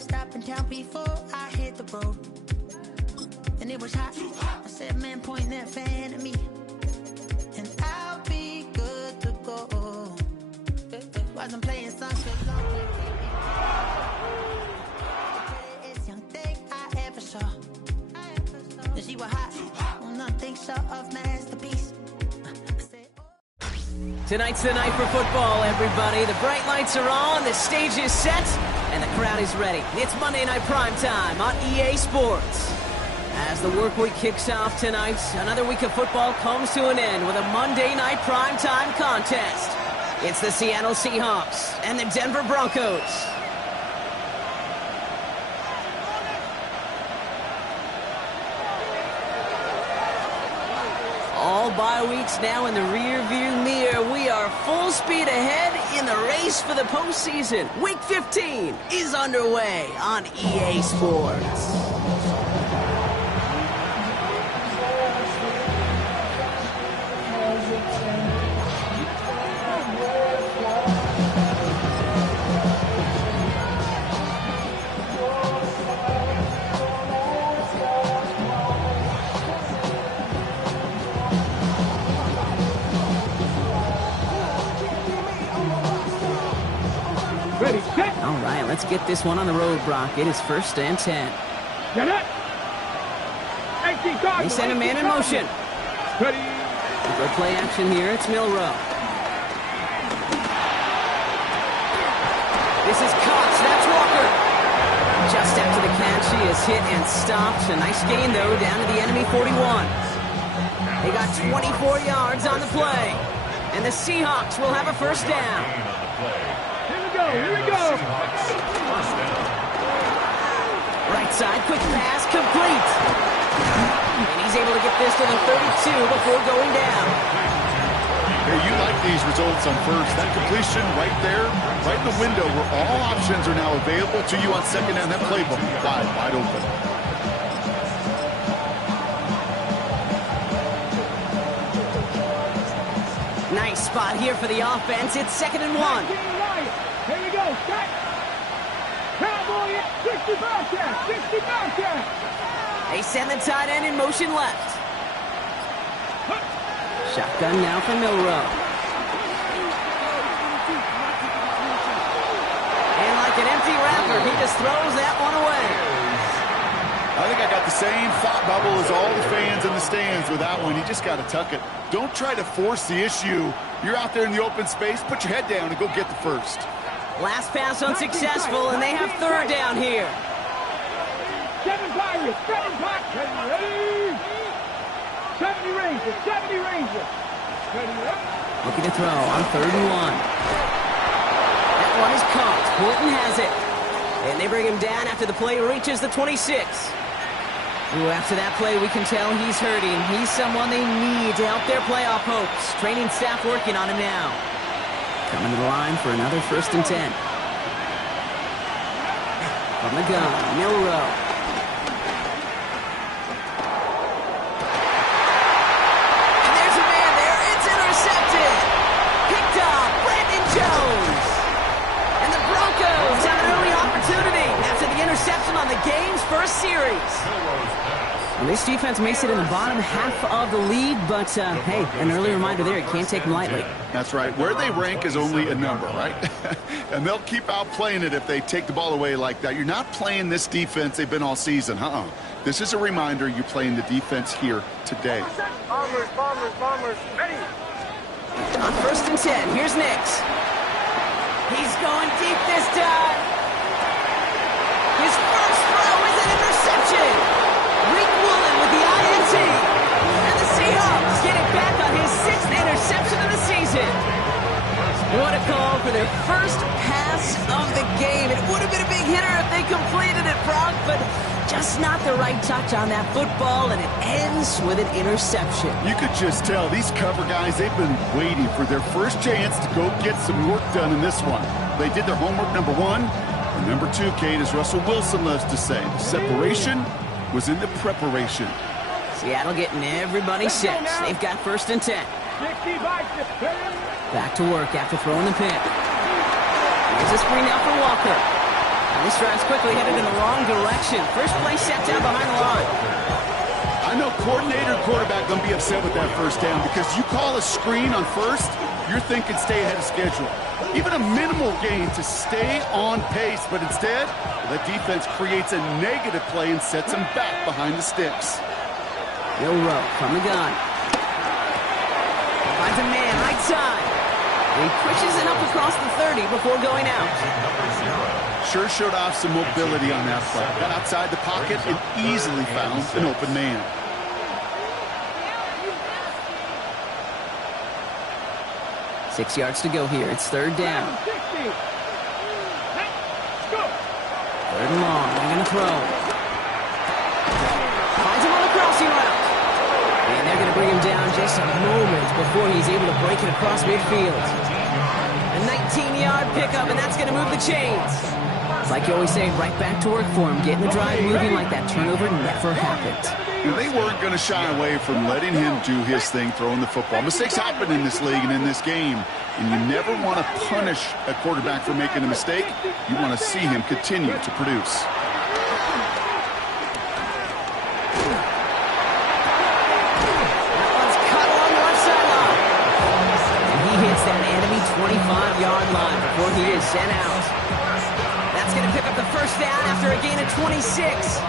stop in town before I hit the road. And it was hot. I said, man, point that fan at me, and I'll be good to go. Wasn't playing songs so long. It's young thing I ever saw. And she was hot. Well, nothing short of masterpiece. Tonight's the night for football, everybody. The bright lights are on, the stage is set, and the crowd is ready. It's Monday Night Primetime on EA Sports. As the work week kicks off tonight, another week of football comes to an end with a Monday Night Primetime contest. It's the Seattle Seahawks and the Denver Broncos. All bye weeks now in the rear-view mirror. We are full speed ahead in the race for the postseason. Week 15 is underway on EA Sports. All right, let's get this one on the road, Brock. It is 1st and 10. They send a man in motion. Good play action here. It's Milrow. This is caught. That's Walker. Just after the catch, he is hit and stopped. A nice gain, though, down to the enemy 41. They got 24 yards on the play. And the Seahawks will have a 1st down. Here we go. Right side, quick pass, complete. And he's able to get this to the 32 before going down. Hey, you like these results on first. That completion right there, right in the window where all options are now available to you on second down. That playbook wide open. Nice spot here for the offense. It's 2nd and 1. Here we go, set. Cowboy, 60 Bobcat, 60 Bobcat. They send the tight end in motion left. Shotgun now for Milrow. And like an empty wrapper, he just throws that one away. I think I got the same thought bubble as all the fans in the stands with that one. You just got to tuck it. Don't try to force the issue. You're out there in the open space. Put your head down and go get the first. Last pass unsuccessful, and they have 3rd down here. 7 Pirates, 7 Pirates. 70 Rangers, 70 Rangers. Looking to throw on 3rd and 1. That one is caught. Horton has it. And they bring him down after the play reaches the 26. Ooh, after that play, we can tell he's hurting. He's someone they need to help their playoff hopes. Training staff working on him now. Coming to the line for another 1st and 10. From the gun, Milrow. And there's a man there. It's intercepted. Picked up, Brandon Jones. And the Broncos have an early opportunity after the interception on the game's first series. And this defense may sit in the bottom half of the league, but, hey, an early reminder there. You can't take them lightly. That's right. Where they rank is only a number, right? And they'll keep outplaying it if they take the ball away like that. You're not playing this defense they've been all season. This is a reminder you're playing the defense here today. Bombers, ready. On 1st and 10, here's Nix. He's going deep this time. His first throw is an interception. Rick Woolen with the INT. And the Seahawks get it back on his 6th interception of the season. What a call for their first pass of the game. It would have been a big hitter if they completed it, Brock, but just not the right touch on that football, and it ends with an interception. You could just tell these cover guys, they've been waiting for their first chance to go get some work done in this one. They did their homework, number 1. And number 2, Kate, as Russell Wilson loves to say, the separation was in the preparation. Seattle getting everybody set. They've got 1st and 10. Back to work after throwing the pick. Here's a screen out for Walker. This drive's quickly headed in the wrong direction. First play set down behind the line. I know coordinator and quarterback going to be upset with that first down because you call a screen on first, you're thinking stay ahead of schedule. Even a minimal gain to stay on pace, but instead, the defense creates a negative play and sets them back behind the sticks. Bill Rowe from the gun. Finds a man right side. He pushes it up across the 30 before going out. Sure showed off some mobility on that play. Got outside the pocket and easily found an open man. 6 yards to go here. It's third down. Third and long. They're going to throw. Finds him on the crossing route. And they're going to bring him down just a moment before he's able to break it across midfield. A 19-yard pickup, and that's going to move the chains. Like you always say, right back to work for him. Getting the drive moving like that turnover never happened. They weren't going to shy away from letting him do his thing, throwing the football. Mistakes happen in this league and in this game, and you never want to punish a quarterback for making a mistake. You want to see him continue to produce. That one's cut along the left sideline. And he hits that enemy 25-yard line before he is sent out. That's going to pick up the first down after a gain of 26.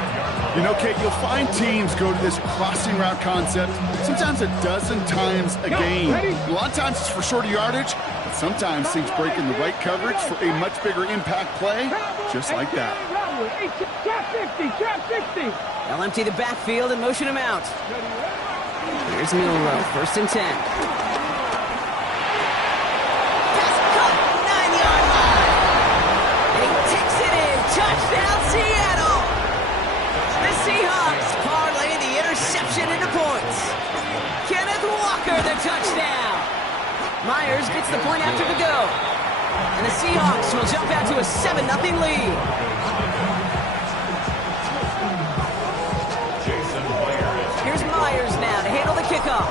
You know, Kate, you'll find teams go to this crossing route concept sometimes a dozen times a game. A lot of times it's for shorter yardage, but sometimes teams break in the right coverage for a much bigger impact play, just like that. They'll empty the backfield and motion him out. Here's Milrow, first and 10. Touchdown, Seattle! The Seahawks parlay the interception into points. Kenneth Walker, the touchdown. Myers gets the point after the go. And the Seahawks will jump out to a 7-0 lead. Here's Myers now to handle the kickoff.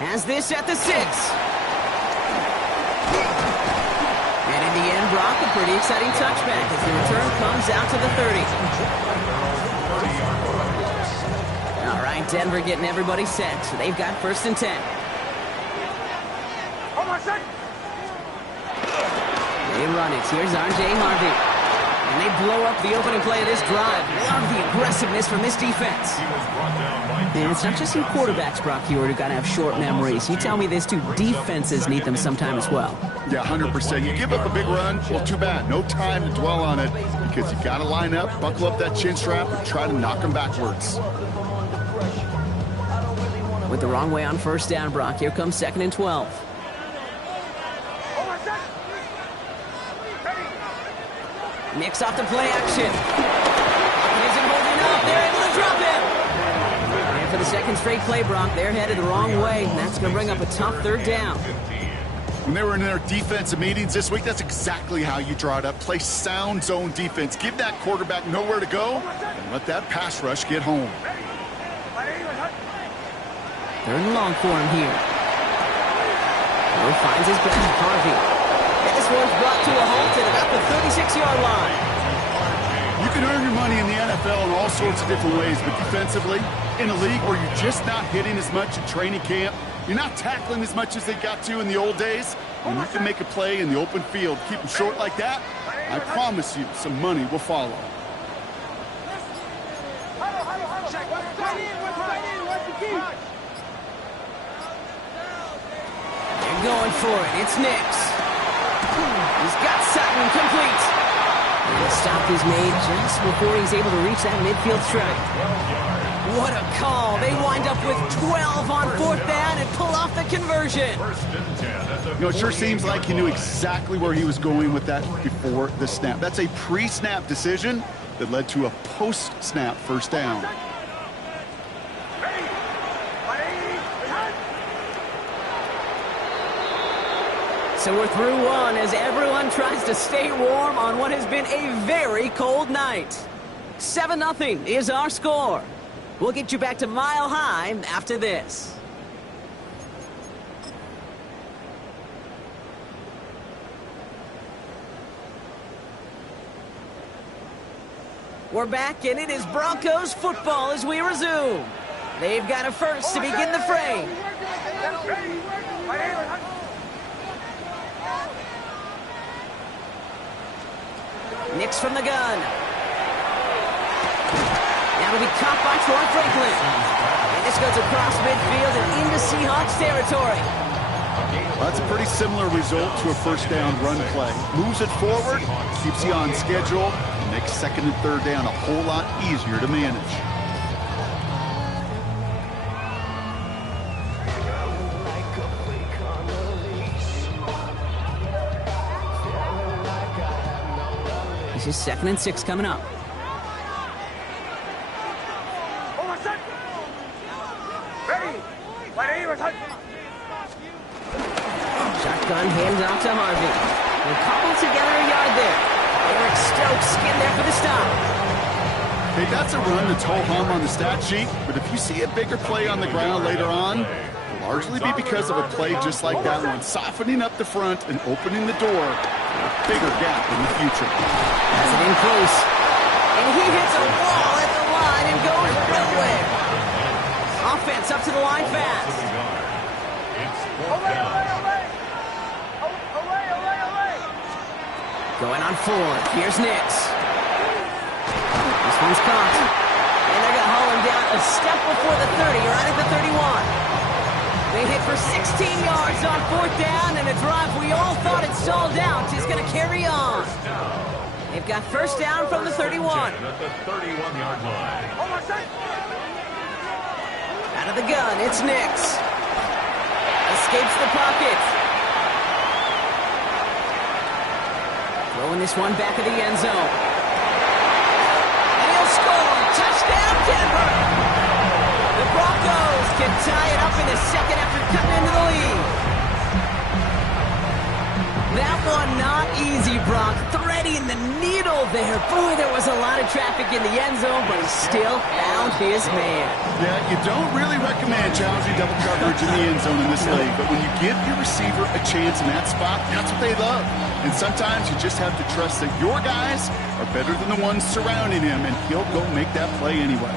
Has this at the 6. And in the end, Brock, a pretty exciting touchback as the return comes out to the 30. All right, Denver getting everybody set. So they've got first and 10. They run it. Here's R.J. Harvey. And they blow up the opening play of this drive. Love the aggressiveness from this defense. And it's not just some quarterbacks, Brock Heward, who got to have short memories. You tell me this too, defenses need them sometime as well. Yeah, 100%. You give up a big run, well, too bad. No time to dwell on it because you got to line up, buckle up that chin strap, and try to knock them backwards. With the wrong way on first down, Brock. Here comes second and 12. Mix off the play action. Isn't holding up. They're able to drop him. And for the second straight play, Brock, they're headed the wrong way. And that's going to bring up a tough third down. When they were in their defensive meetings this week, that's exactly how you draw it up. Play sound zone defense. Give that quarterback nowhere to go and let that pass rush get home. Third and long for him here. Moore finds his back. Harvey. This one's brought to a halt at about the 36-yard line. You can earn your money in the NFL in all sorts of different ways, but defensively, in a league where you're just not hitting as much in training camp, you're not tackling as much as they got to in the old days, when you can make a play in the open field, keep them short like that, I promise you some money will follow. They're going for it. It's Nix. He's got Sutton complete. And the stop is made just before he's able to reach that midfield strike. What a call. They wind up with 12 on fourth down and pull off the conversion. You know, it sure seems like he knew exactly where he was going with that before the snap. That's a pre-snap decision that led to a post-snap first down. So we're through one as everyone tries to stay warm on what has been a very cold night. 7-0 is our score. We'll get you back to Mile High after this. We're back, and it is Broncos football as we resume. They've got a first to begin the fray. Nix from the gun. Now to be caught by Troy Franklin. And this goes across midfield and into Seahawks territory. Well, that's a pretty similar result to a first down run play. Moves it forward, keeps you on schedule, and makes second and third down a whole lot easier to manage. This is 2nd and 6 coming up. Shotgun handoff to Harvey. They cobble together a yard there. Eric Stokes in there for the stop. Hey, that's a run that's ho-hum on the stat sheet, but if you see a bigger play on the ground later on, it'll largely be because of a play just like that one, softening up the front and opening the door for a bigger gap in the future. Has it in close. And he hits a wall at the line and goes nowhere. Offense up to the line fast. Going on 4. Here's Nix. This one's caught. And they're going to haul him down a step before the 30, right at the 31. They hit for 16 yards on 4th down, and a drive we all thought it stalled out is going to carry on. They've got first down from the 31. At the 31-yard line. Out of the gun, it's Nix. Escapes the pocket. Throwing this one back of the end zone. And he'll score. Touchdown, Denver. The Broncos can tie it up in the second after cutting into the lead. That one not easy, Brock. Threading the needle there. Boy, there was a lot of traffic in the end zone, but he still found his man. Yeah, you don't really recommend challenging double coverage in the end zone in this league, but when you give your receiver a chance in that spot, that's what they love. And sometimes you just have to trust that your guys are better than the ones surrounding him, and he'll go make that play anyway.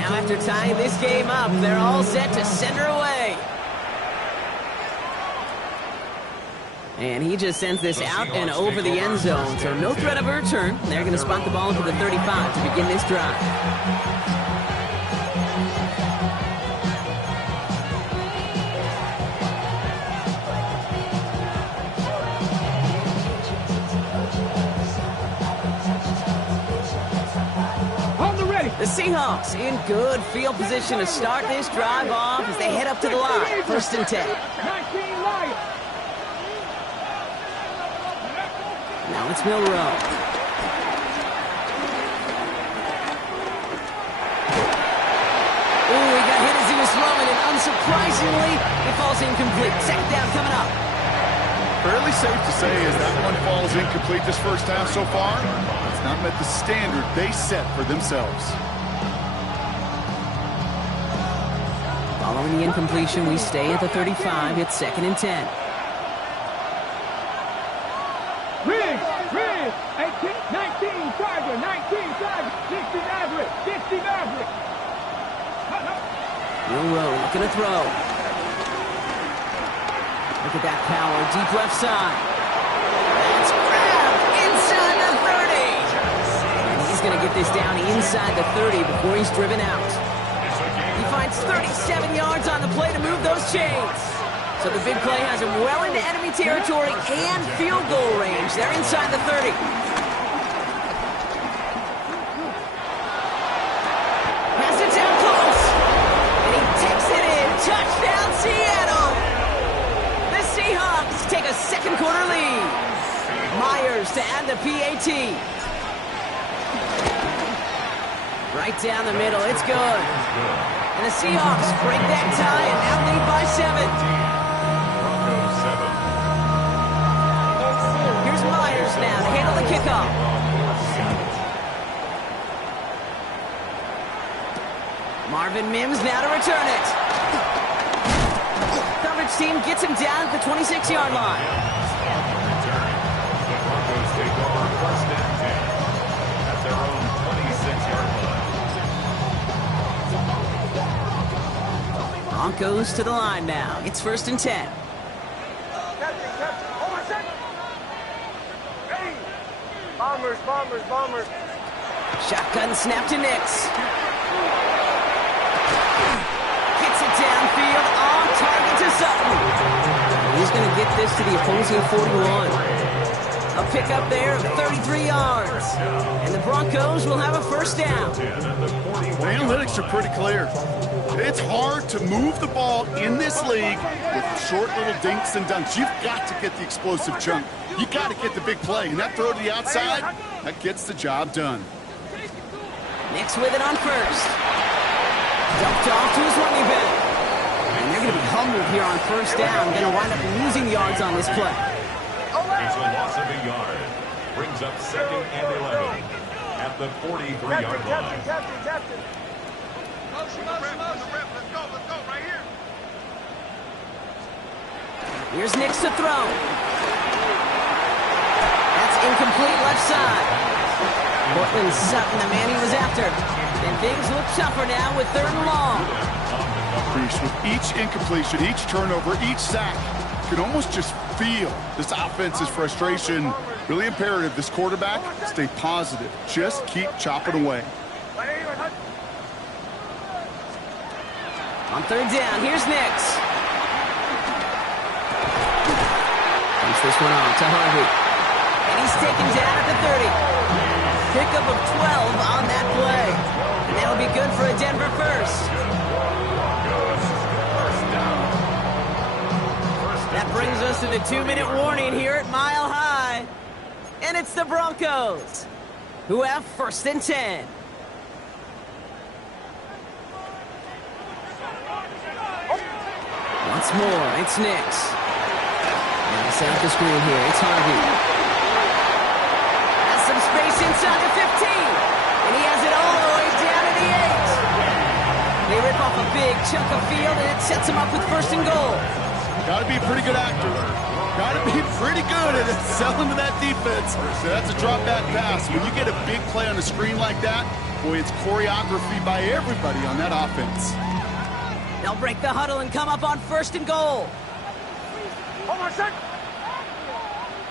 Now after tying this game up, they're all set to send her away. And he just sends this out and over the end zone, so no threat of a return. They're going to spot the ball to the 35 to begin this drive. The Seahawks in good field position to start this drive off as they head up to the line. 1st and 10. Now it's Milrow. Ooh, he got hit as he was throwing, and unsurprisingly, it falls incomplete. 2nd down coming up. Fairly safe to say as that one falls incomplete this first half so far, it's not met the standard they set for themselves. Following the incompletion, we stay at the 35. It's 2nd and 10. Riggs, 18, 19, Tiger, 19, Tiger, 60 Maverick, 60 Maverick. Milrow looking to throw. Look at that power, deep left side. That's grabbed inside the 30. And he's going to get this down inside the 30 before he's driven out. He finds 37 yards on the play to move those chains. So the big play has him well into enemy territory and field goal range. They're inside the 30. Pass it down close. And he takes it in. Touchdown, Seattle. The Seahawks take a second quarter lead. Myers to add the PAT. Right down the middle. It's good. And the Seahawks break that tie and now lead by 7. Here's Myers now to handle the kickoff. Marvin Mims now to return it. Coverage team gets him down at the 26-yard line. The Broncos take over 1st and Broncos to the line now. It's 1st and 10. Hold on a second. Ready. Bombers. Shotgun snap to Nix. Gets it downfield on target to Sutton. He's going to get this to the opposing 41. A pickup there of 33 yards. And the Broncos will have a 1st down. The analytics are pretty clear. It's hard to move the ball in this league with short little dinks and dunks. You've got to get the explosive chunk. You got to get the big play. And that throw to the outside, that gets the job done. Nix with it on 1st. Dumped off to his running back. And they're going to be humbled here on 1st down. Going to wind up losing yards on this play. It's a loss of a yard. Brings up 2nd and 11 at the 43-yard line. Captain. Motion. Let's go right here. Here's Nix to throw. That's incomplete left side. Portland Sutton, the man he was after. And things look tougher now with 3rd and long. With each incompletion, each turnover, each sack, you can almost just feel this offense's frustration. Really imperative, this quarterback, stay positive. Just keep chopping away. On 3rd down, here's Nix. Puts this one on to Harvey. And he's taken down at the 30. Pickup of 12 on that play. And that'll be good for a Denver 1st. That brings us to the 2-minute warning here at Mile High. And it's the Broncos, who have 1st and 10. Once more, it's Nix. And they set up the screen here. It's Harvey. Has some space inside the 15. And he has it all the way down to the 8. They rip off a big chunk of field, and it sets him up with 1st and goal. Got to be a pretty good actor. Got to be pretty good at selling to that defense. So that's a drop back pass. When you get a big play on a screen like that, boy, it's choreography by everybody on that offense. They'll break the huddle and come up on 1st and goal. Hold on a second.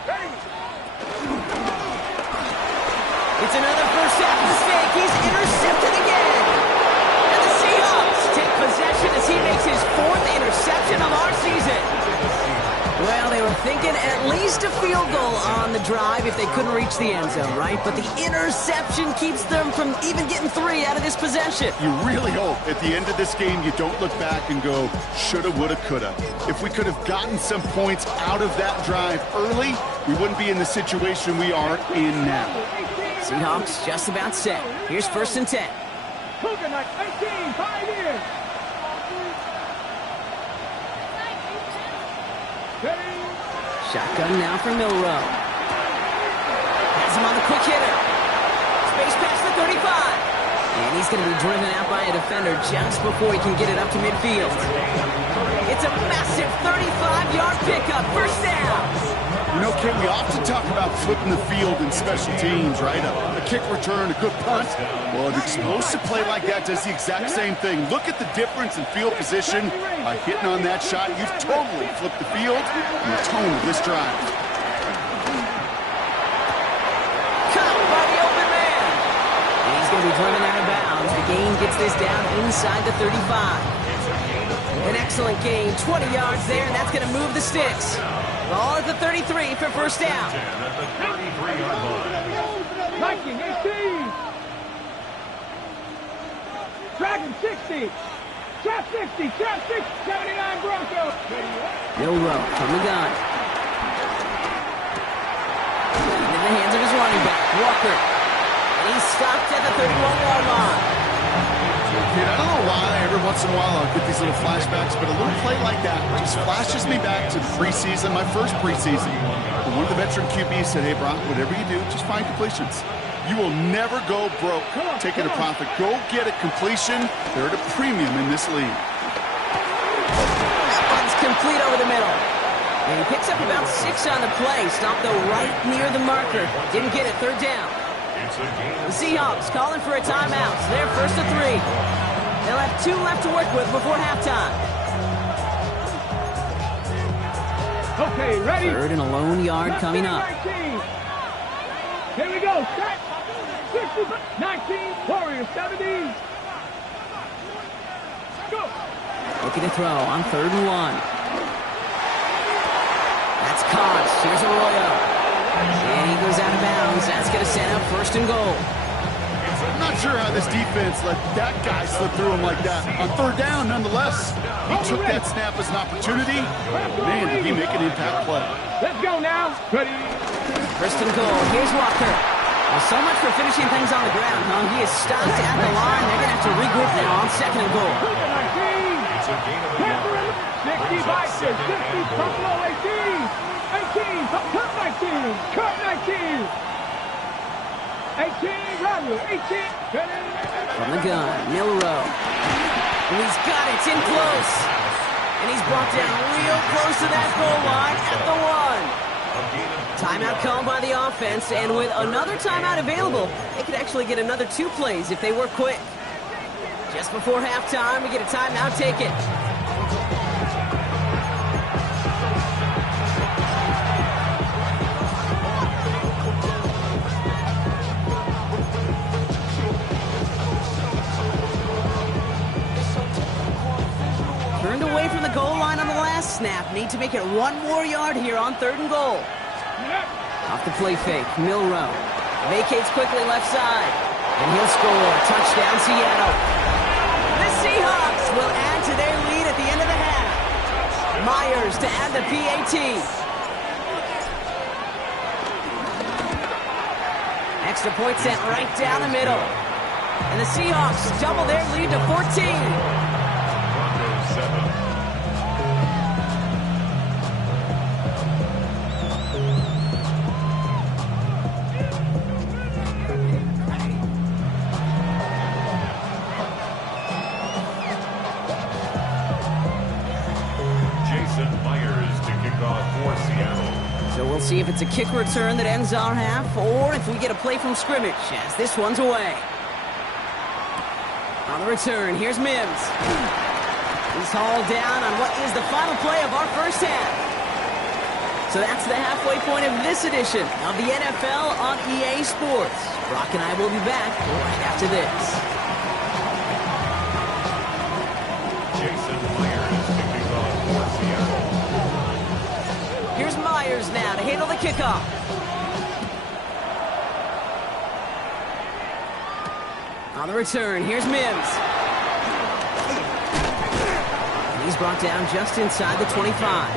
Ready. It's another first half mistake. He's intercepted again. And the Seahawks take possession as he makes his 4th interception of our season. Well, they were thinking at least a field goal on the drive if they couldn't reach the end zone, right? But the interception keeps them from even getting 3 out of this possession. You really hope at the end of this game you don't look back and go, shoulda, woulda, coulda. If we could have gotten some points out of that drive early, we wouldn't be in the situation we are in now. Seahawks just about set. Here's 1st and 10. Cougar Night 19, 5 years. Shotgun now for Milrow. Has him on the quick hitter. Space past the 35. And he's going to be driven out by a defender just before he can get it up to midfield. It's a massive 35-yard pickup. 1st down. You know, Ken, we often talk about flipping the field in special teams, right? A kick return, a good punt. Well, an explosive play like that does the exact same thing. Look at the difference in field position. By hitting on that shot, you've totally flipped the field and the tone of this drive. Caught by the open man. And he's going to be driven out of bounds. The game gets this down inside the 35. An excellent gain, 20 yards there, and that's going to move the sticks. Ball at the 33 for 1st down. At the 33-yard line. Viking 18. Dragon 60. Trap 60. Trap 60. 79 Broncos. Milrow from the gun. Into the hands of his running back, Walker. And he's stopped at the 31-yard line. Kid, I don't know why every once in a while I'll get these little flashbacks, but a little play like that just flashes me back to the preseason, my first preseason. And one of the veteran QBs said, hey, Brock, whatever you do, just find completions. You will never go broke taking a profit. Go get a completion. They're at a premium in this league. That one's complete over the middle. And he picks up about 6 on the play. Stopped, though, right near the marker. Didn't get it. 3rd down. The Seahawks calling for a timeout. They're 1st and 3. They'll have 2 left to work with before halftime. Okay, ready? Third and a lone yard coming up. 19. Here we go. Set. 60, 19. Warriors 70. Go. Looking to throw on 3rd and 1. That's caught. Here's Arroyo. And he goes out of bounds. That's going to set up 1st and goal. I'm not sure how this defense let that guy slip through him like that. On 3rd down, nonetheless, he took that snap as an opportunity. Man, did he make an impact play. Let's go now. Ready? 1st and goal. Here's Walker. Well, so much for finishing things on the ground, huh? He is stopped at the line. They're going to have to regroup now on 2nd and goal. 19. It's a gain of a yard. 60 Vikings. 60 Buffalo 18. 18. Cut 19. Cut 19. 18. Roger. 18. From the gun, Milrow. And he's got it. It's in close. And he's brought down real close to that goal line at the 1. Timeout called by the offense, and with another timeout available, they could actually get another 2 plays if they work quick. Just before halftime, we get a timeout taken. Turned away from the goal line on the last snap. Need to make it 1 more yard here on 3rd and goal. Off the play fake, Milrow vacates quickly left side, and he'll score. Touchdown, Seattle. The Seahawks will add to their lead at the end of the half. Myers to add the PAT. Extra point sent right down the middle. And the Seahawks double their lead to 14. See if it's a kick return that ends our half, or if we get a play from scrimmage, as this one's away. On the return, here's Mims. He's hauled down on what is the final play of our first half. So that's the halfway point of this edition of the NFL on EA Sports. Brock and I will be back right after this. Here's Myers now to handle the kickoff. On the return, here's Mims. And he's brought down just inside the 25.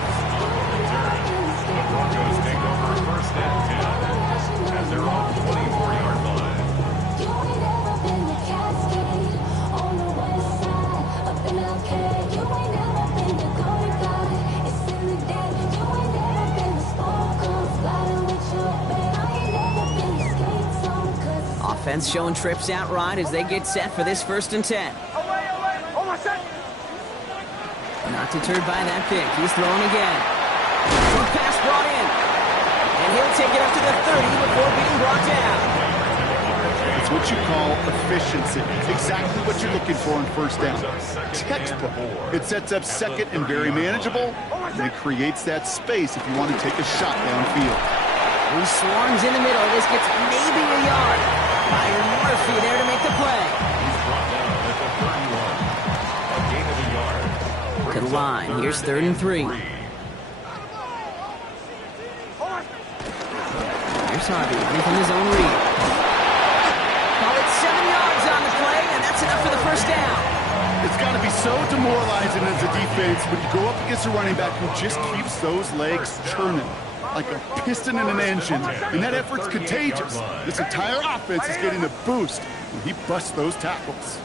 The Broncos take over 1st and 10 as they're on the 24-yard line. Offense showing trips out right as they get set for this 1st and 10. Not deterred by that pick. He's throwing again. Short pass brought in. And he'll take it up to the 30 before being brought down. It's what you call efficiency. Exactly what you're looking for on 1st down. Textbook. It sets up 2nd and very manageable, and it creates that space if you want to take a shot downfield. He swarms in the middle. This gets maybe a yard. Byron Murphy there to make the play. He's brought down at the 31. A gain of a yard. To the line. Here's 3rd and 3. Here's Harvey running from his own read. Call it 7 yards on the play, and that's enough for the 1st down. It's got to be so demoralizing as a defense when you go up against a running back who just keeps those legs churning like a piston in an engine, and that effort's contagious. This entire offense is getting a boost when he busts those tackles.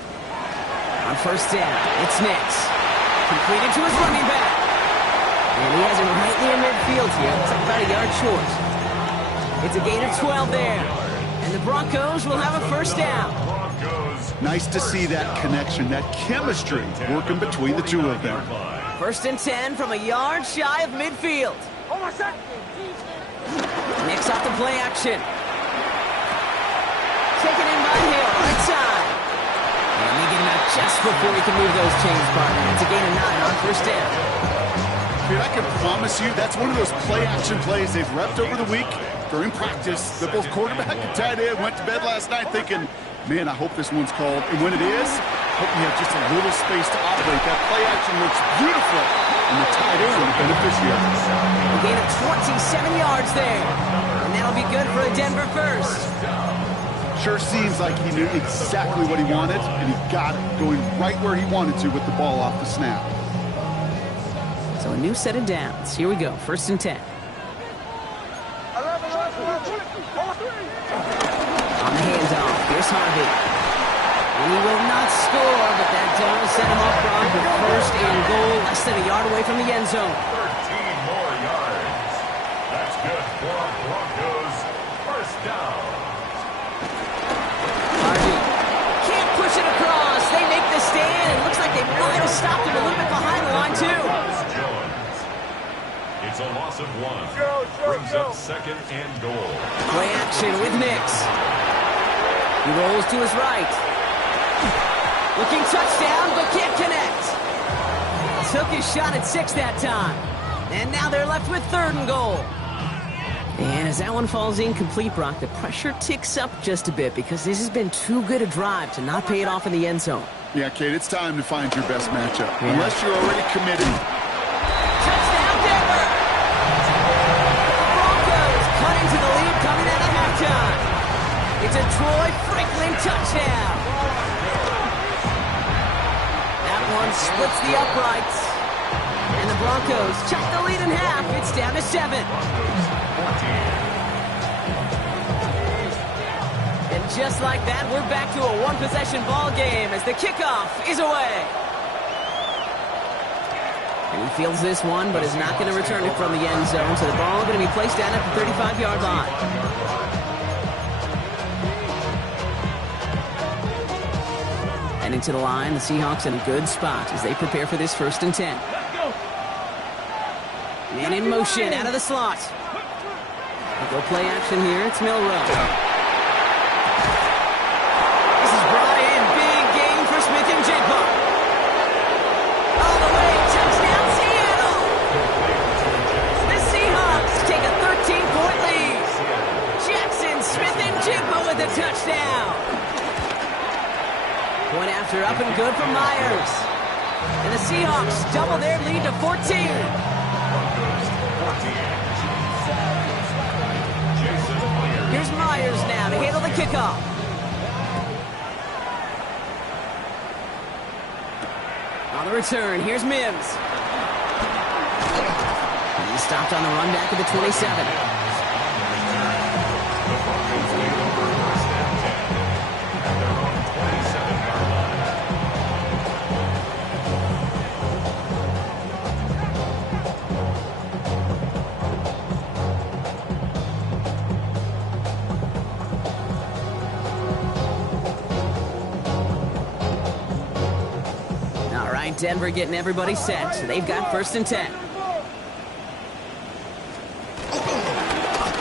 On 1st down, it's Nix. Completed to his running back. And he has him right near midfield here. Looks like about a yard short. It's a gain of 12 there. And the Broncos will have a 1st down. Nice to see that connection, that chemistry working between the two of them. 1st and 10 from a yard shy of midfield. Nix off the play action. Taken in by Hill, right side. And they get him out just before he can move those chains, partner. It's a gain of 9 on 1st down. Dude, I can promise you that's one of those play-action plays they've repped over the week during practice. The both quarterback and tight end went to bed last night thinking, man, I hope this one's called. And when it is, hope you have just a little space to operate. That play-action looks beautiful, and the tight end are the beneficiary. A gain of 27 yards there, and that'll be good for a Denver first. Sure seems like he knew exactly what he wanted, and he got it, going right where he wanted to with the ball off the snap. So a new set of downs. Here we go, 1st and 10. On the handoff, here's Harvey. And he will not score, but that does set him up front with 1st and goal, less than a yard away from the end zone. 13 more yards. That's good for Broncos. 1st down. Harvey can't push it across. They make the stand. It looks like they might have stopped him a little bit behind the line, too. It's a loss of 1. Brings up 2nd and goal. Play action with Nix. He rolls to his right. Looking touchdown, but can't connect. Took his shot at 6 that time. And now they're left with 3rd and goal. And as that one falls incomplete, Brock, the pressure ticks up just a bit because this has been too good a drive to not pay it off in the end zone. Yeah, Kate, it's time to find your best matchup. Yeah. Unless you're already committed. Touchdown, Denver! Broncos cut into the lead coming out of halftime. It's a Troy Franklin touchdown. That one splits the uprights. And the Broncos chop the lead in half. It's down to 7. And just like that, we're back to a one-possession ball game as the kickoff is away. And he fields this one, but is not going to return it from the end zone. So the ball is going to be placed down at the 35-yard line. And into the line, the Seahawks in a good spot as they prepare for this 1st and 10. And in motion, out of the slot. We'll go play action here. It's Milrow. This is brought in. Big gain for Smith and Jigba. All the way. Touchdown, Seattle. The Seahawks take a 13-point lead. Jackson Smith and Jigba with a touchdown. Point after up and good for Myers. And the Seahawks double their lead to 14. Here's Myers now to handle the kickoff. On the return, here's Mims. He stopped on the run back of the 27. Denver getting everybody set, so they've got 1st and 10.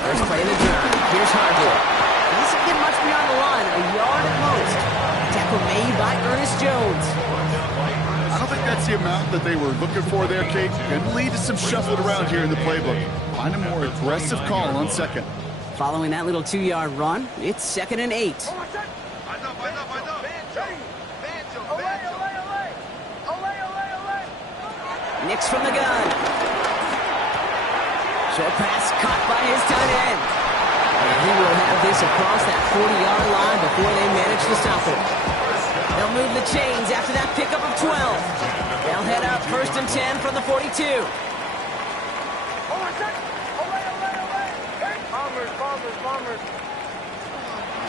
First play of the drive. Here's Harvey. He doesn't get much beyond the line, a yard at most. Tackle made by Ernest Jones. I don't think that's the amount that they were looking for there, Kate. Can lead to some shuffling around here in the playbook. Find a more aggressive call on 2nd. Following that little 2-yard run, it's 2nd and 8. Nix from the gun. Short pass caught by his tight end. And he will have this across that 40-yard line before they manage to stop it. They'll move the chains after that pickup of 12. They'll head up 1st and 10 from the 42.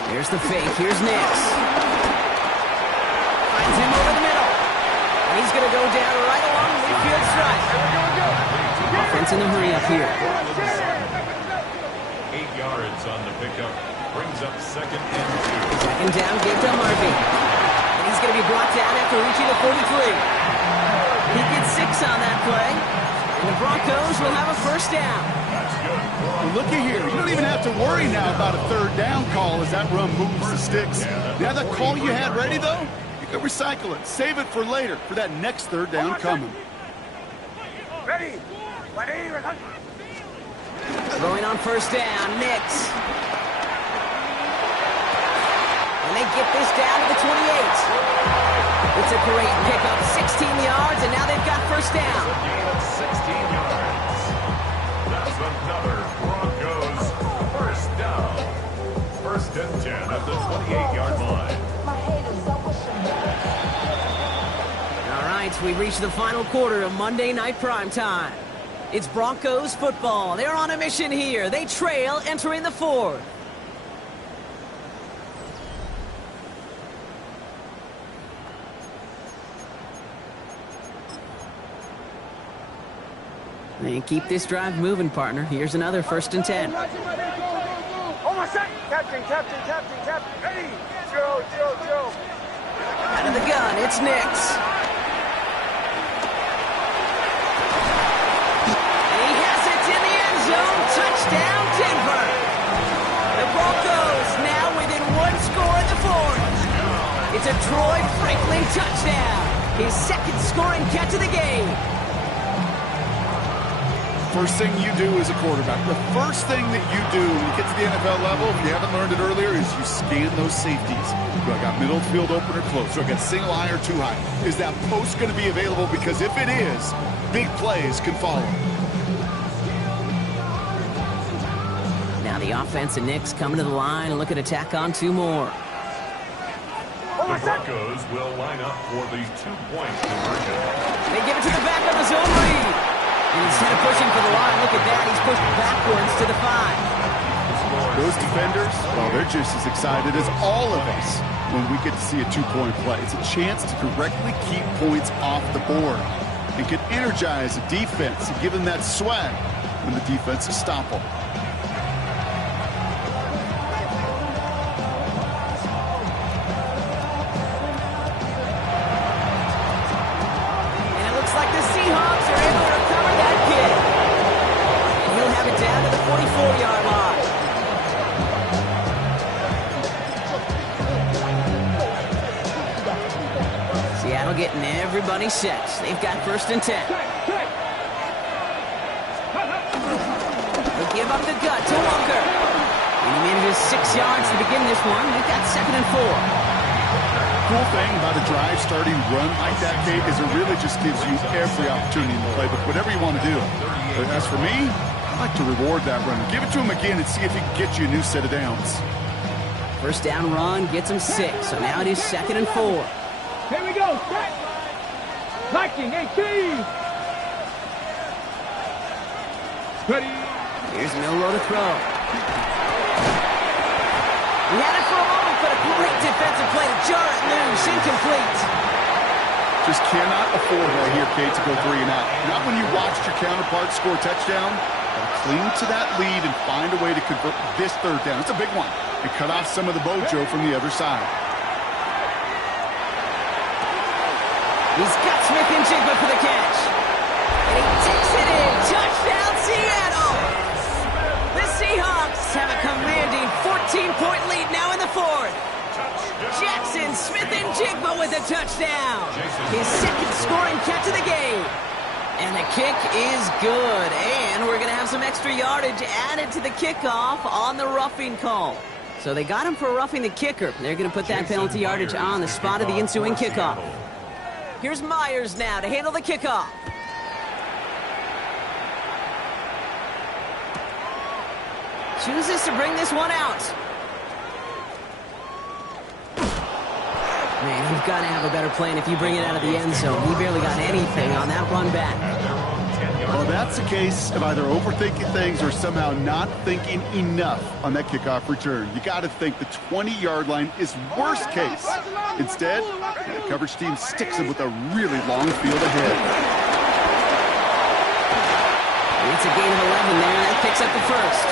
Here's the fake. Here's Nix. Finds him over the middle. And he's going to go down right along the midfield stripe. Offense in a hurry up here. 8 yards on the pickup. Brings up 2nd and 2. 2nd down, give to Harvey. And he's going to be brought down after reaching the 43. He gets 6 on that play. And the Broncos will have a 1st down. Well, looky here. You don't even have to worry now about a 3rd down call as that run moves the sticks. Now that call you had ready, though, you can recycle it. Save it for later for that next 3rd down coming. Ready, Throwing on first down, Nix. And they get this down to the 28. It's a great pickup, 16 yards, and now they've got first down. A gain of 16 yards. That's another Broncos first down. First and 10 at the 28-yard line. All right, we've reached the final quarter of Monday Night Primetime. It's Broncos football. They're on a mission here. They trail entering the fourth. And keep this drive moving, partner. Here's another first and 10. Oh, my second. Captain. Hey, Joe. Out of the gun, it's Nix. And he has it in the end zone. Touchdown, Denver. The Broncos now within one score in the fourth. It's a Troy Franklin touchdown. His second scoring catch of the game. First thing you do as a quarterback, the first thing that you do when you get to the NFL level, if you haven't learned it earlier, is you scan those safeties. Do I got middle field open or close? Do I got single high or two high? Is that post going to be available? Because if it is, big plays can follow. Now the offense and Nix coming to the line and looking to tack on two more. The Broncos will line up for the 2-point conversion. They give it to the back of his own read. And instead of pushing for the line, look at that, he's pushed backwards to the 5. Those defenders, well, they're just as excited as all of us when we get to see a 2-point play. It's a chance to directly keep points off the board and can energize the defense and give them that swag when the defense is stoppable. And it looks like the Seahawks are able to recover that kick. And he'll have it down to the 44-yard line. Seattle getting everybody set. They've got first and 10. They give up the gut to Walker. And he manages 6 yards to begin this one. They've got second and 4. Cool thing about a drive starting run like that, Kate, is it really just gives you every opportunity in the playbook, whatever you want to do. But as for me, I like to reward that run. Give it to him again and see if he can get you a new set of downs. First down run gets him 6. So now it is second and 4. Here we go. Set. Liking 18. Ready. Here's Milroe to throw. He had it for a moment, but a great defensive play to jar it loose. Incomplete. Just cannot afford right here, Kate, to go 3 and out. Not when you watched your counterpart score a touchdown. Gotta cling to that lead and find a way to convert this third down. It's a big one. And cut off some of the mojo from the other side. He's got Smith and Jigba for the catch. And he takes it in. Touchdown, Seattle. The Seahawks have a commanding 14-point lead now in the fourth. Jackson Smith and Jigba with a touchdown. His second scoring catch of the game. And the kick is good. And we're going to have some extra yardage added to the kickoff on the roughing call. So they got him for roughing the kicker. They're going to put that penalty yardage on the spot of the ensuing kickoff. Here's Myers now to handle the kickoff. Chooses to bring this one out. Man, you've got to have a better plan if you bring it out of the end zone. He barely got anything on that run back. Well, that's a case of either overthinking things or somehow not thinking enough on that kickoff return. You got to think the 20-yard line is worst case. Instead, the coverage team sticks him with a really long field ahead. It's a gain of 11 there. That picks up the first.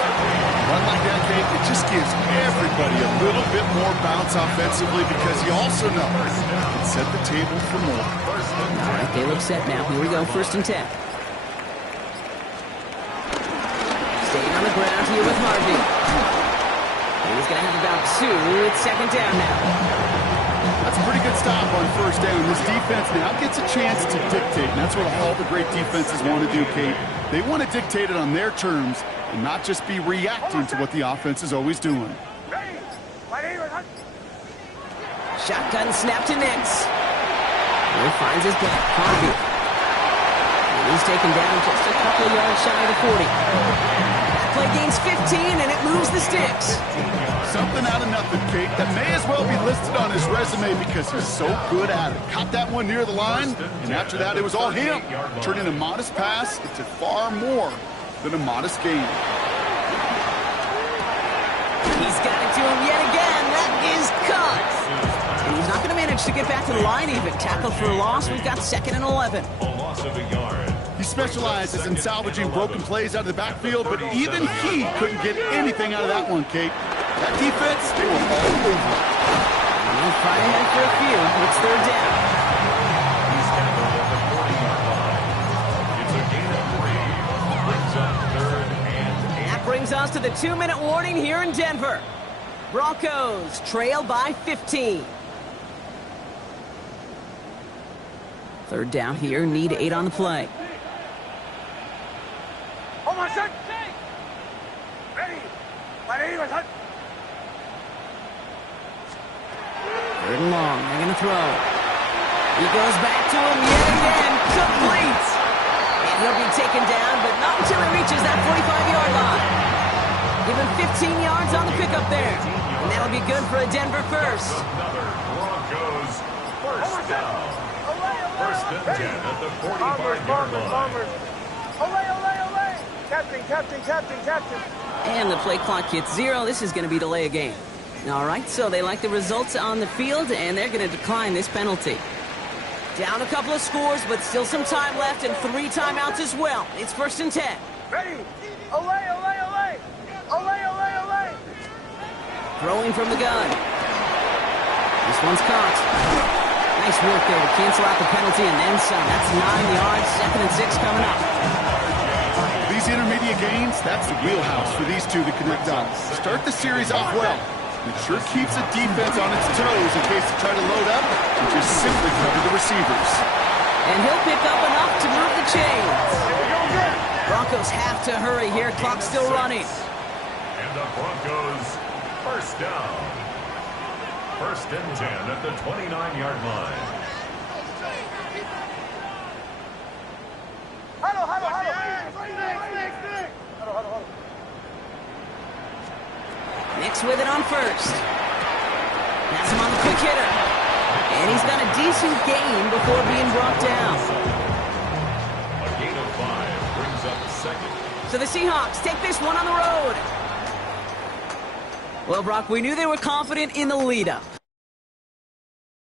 Run like that, Kate, it just gives everybody a little bit more bounce offensively because you also know it can set the table for more. All right, they look set now. Here we go, first and 10. Staying on the ground here with Harvey. He's going to have about 2. It's second down now. That's a pretty good stop on first down. This defense now gets a chance to dictate, and that's what all the great defenses want to do, Kate. They want to dictate it on their terms and not just be reacting to what the offense is always doing. Shotgun snap to Nix. He finds his back. Harvey. And he's taken down just a couple of yards shy of the 40. That play gains 15, and it moves the sticks. Something out of nothing, Kate. That may as well be listed on his resume because he's so good at it. Caught that one near the line, and after that, it was all him. Turning a modest pass into far more than a modest gain. He's got it to him yet again. That is caught. And he's not going to manage to get back to the line even. Tackled for a loss. We've got 2nd and 11. A loss of a yard. He specializes in salvaging broken plays out of the backfield, but even he couldn't get anything out of that one, Kate. That defense, they were all over. And they'll fight ahead for a few. It's 3rd down. He's tackled at the 40-yard line. It's a gain of 3. Brings up 3rd and 8. That brings us to the 2-minute warning here in Denver. Broncos trail by 15. 3rd down here, need 8 on the play. Third and long, they're going to throw. He goes back to him yet again, complete. And he'll be taken down, but not until he reaches that 45-yard line. Give him 15 yards on the pickup there. And that'll be good for a Denver first. Another Broncos first down. 1st and 10 at the 45-yard line. Captain. And the play clock hits 0. This is going to be delay a game. All right, so they like the results on the field, and they're going to decline this penalty. Down a couple of scores, but still some time left, and 3 timeouts as well. It's 1st and 10. Ready. Olay. Throwing from the gun. This one's caught. Nice work there to cancel out the penalty and then some. That's 9 yards, 2nd and 6 coming up. These intermediate gains, that's the wheelhouse for these two to connect on. Start the series off well. It sure keeps the defense on its toes in case they try to load up and just simply cover the receivers. And he'll pick up enough to move the chains. Broncos have to hurry here. Clock's still running. And the Broncos first down. 1st and 10 at the 29-yard line. Nix with it on first. That's him on the quick hitter. And he's got a decent gain before being brought down. A gain of 5 brings up 2nd. So the Seahawks take this one on the road. Well, Brock, we knew they were confident in the lead-up.